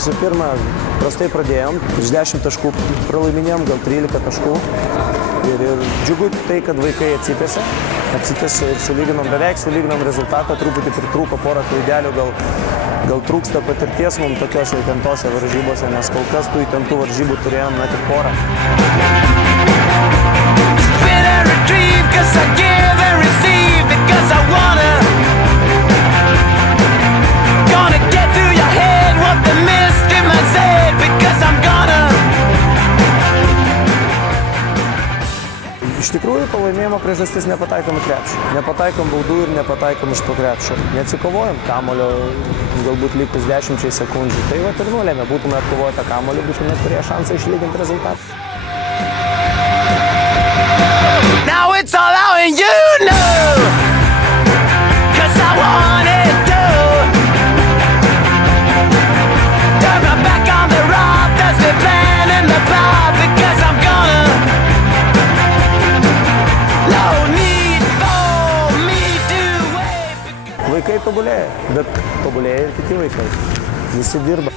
Visų pirma, prastai pradėjom, iš 10 taškų pralaiminėjom, gal 13 taškų. Ir džiugu tai, kad vaikai atsitėsi ir sulyginom, beveik sulyginom rezultatą, truputį pritrūko porą klaidelių, gal trūksta patirties mums tokiose įtemptose varžybose, nes kol kas tų įtemptų varžybų turėjom tik porą. Iš tikrųjų, pralaimėjimo priežastis nepataikom į krepšį. Nepataikom baudų ir nepataikom iš po krepšio. Neatsikovojom kamuolio, galbūt likus 10 sekundžių. Tai va ir nulėmė, būtume atkovoję tą kamuolį, būtume turėję šansą išlyginti rezultatą. Now it's all out and you know, 'cause I want it to. Turn my back on the rock, that's the plan in the plot, because I'm gonna. Vaikai tobulėja, bet tobulėja ir kiti vaikai. Visi dirba.